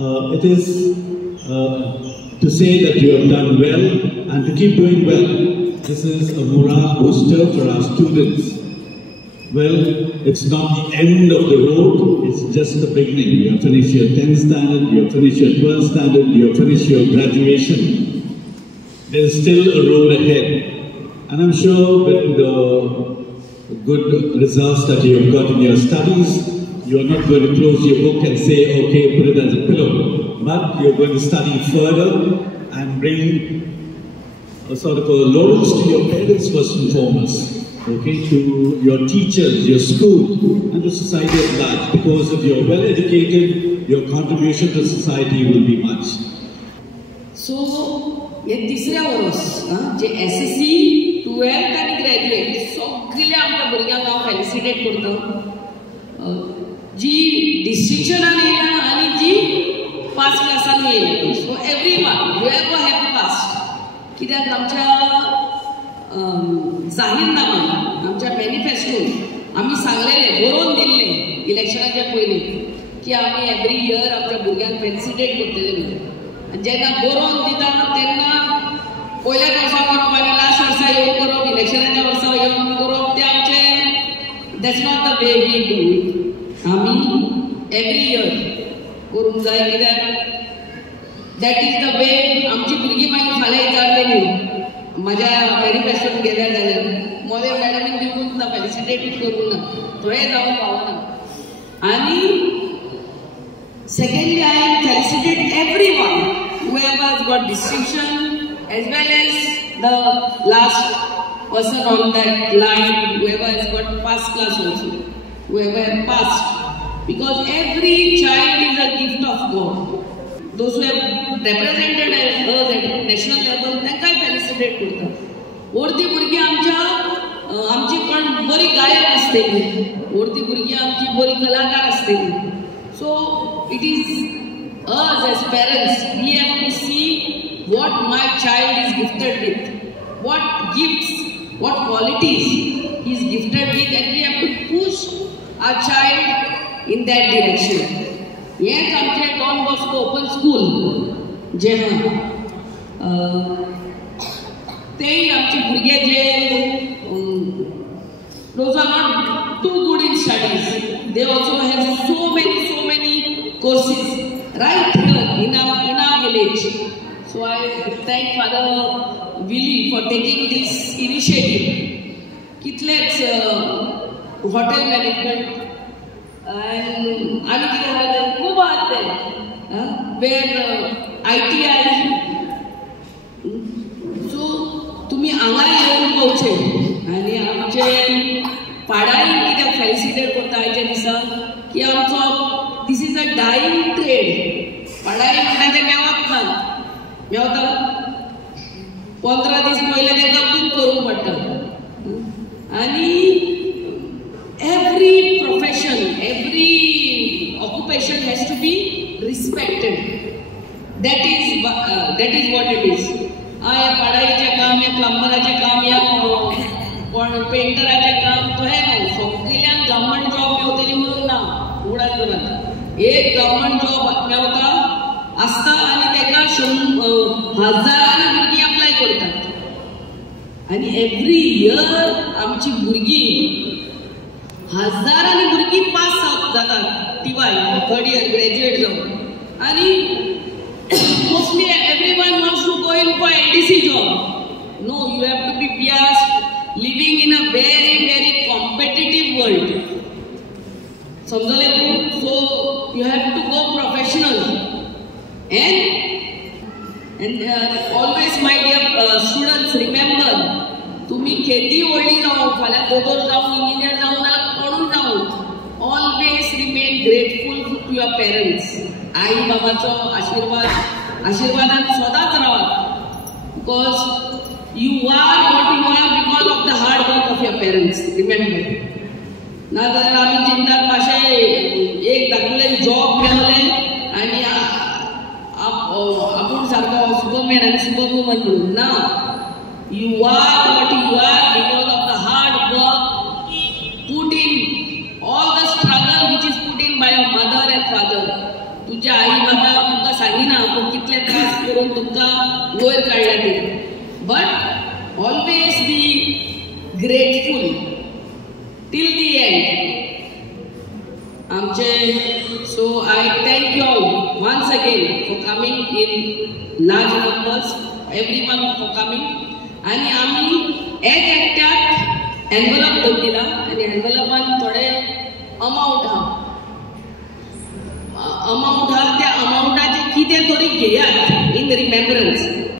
it is to say that you have done well and to keep doing well. This is a morale booster for our students. Well, it's not the end of the road, it's just the beginning. You have finished your 10th standard, you have finished your 12th standard, you have finished your graduation. There is still a road ahead. And I'm sure with the good results that you have got in your studies, you are not going to close your book and say, okay, put it as a pillow. But you're going to study further and bring a sort of a laurels to your parents first and foremost. Okay, to your teachers, your school, and the society at large. Because if you're well educated, your contribution to society will be much. So, हे तिसऱ्या verse जे SSC, 12th आणि graduate सगळे आमच्या भुरग्यांक हांव felicitate करता जी डिस्टिंक्शनान येयला आनी जी पास क्लासान येयला. So everyone whoever have passed, कित्याक आमच्या जाहीरनामा आमच्या मॅनिफेस्टोन आम्ही सांगलेले बरोवन दिल्ले इलेक्शनाच्या पयलीं की आमी एवरी इयर आमच्या भुरग्यांक फेलिसिटेट करतले म्हणून. जेन्ना बरोवन दिता तेन्ना पयल्याच वर्सा करप आनी लास्ट वर्सा येवन करप, इलेक्शनाच्या वर्सा येवन करप, ते आमचे that's not the way we do it. आमी एवरी इयर करूंक जाय कित्याक दॅट इज द वे. आमची भुरगीं मागीर फाल्यां विचारतलीं माझ्या मॅनिफेस्टोन गेल्यार जाल्यार मोदे मॅडमीन दिवूंक ना, फेलिसिटेट करूंक ना, थंय जावंक पावना. आनी secondly I felicitate everyone whoever has got distinction as well as the last person on that line, whoever has got first class also, whoever has passed, because every child is a gift of God. Those who have represented us at national level, तांकांय felicitate करता. Earthy भुरगीं आमची पण बरी गायक आसतली, earthy भुरगीं आमची बरी कलाकार आसतली. So it is us as parents, we have to see what my child is gifted with, what gifts, what qualities he is gifted with, and we have to push our child in that direction. हेच आमचे don Bosco open school जे तेय आमचे भुरगे जे those are not too good in studies, they also have so many courses right here in our village. So I thank Father Willie for taking this initiative. Kitle's hotel management and where ITI. So तुम्ही हांगा येवन पळोवचे आनी आमचे पाडारी कित्याक felicitate करता आयच्या दिसा की आमचो this is a dying trade. पाडारी म्हणटा ते मेवप ना, मेवता 15 दीस पयले तांकां खूब करूंक पडटा. आनी every profession, every occupation has to be respected. That is what it is. या पाडारीचें काम, या प्लंबराचें काम, या पेंटराचें काम तो हे न्हू. सगळ्यांक गव्हर्मेंट जॉब मेवतली म्हणून ना, उगडास धरात. एक गव्हर्मेंट जॉब मेवता आसता आनी तेका हजारांनी भुरगीं अप्लाय करतात. आनी एवरी इयर आमची भुरगीं हजारांनी भुरगीं पास जातात टीवाय, थर्ड इयर ग्रॅज्युएट जावन. आनी mostly everyone wants to go in for LDC job. No, you have to be biased, living in a very competitive world. समजले तू? So you have to go professional. And always my dear students, remember, तुम्ही केदी व्हडली जावं, फाल्यां दोतोर जावं, engineer जावं, नाल्यार कोणूय जावं, always remain grateful to your parents. आई बाबाचो आशीर्वादान सदांच रावात. Because you are what you are because of the hard work of your parents. Remember. नाजाल्यार आमी चिंतात मातशें एक धाकलें जॉब मेळ्ळें आनी आपूण सारको सुपरमॅन आनी सुपरवुमन म्हणून ना. You are what you are because of the hard work put in, all the struggle which is put in by your mother and father. तुझे आई बाबा सांगिना तो कितले त्रास करून तुमकां वयर काडला ते, but always be grateful till the end आमचे. So I thank you all once again for coming in large numbers, everyone for coming. आणि आम्ही एक एकट्याक एनवलप दिला आणि एनवलपान थोडे अमाउंट आहा त्या अमाउंटाचे कितें तरी घेयात इन रिमेंबरन्स.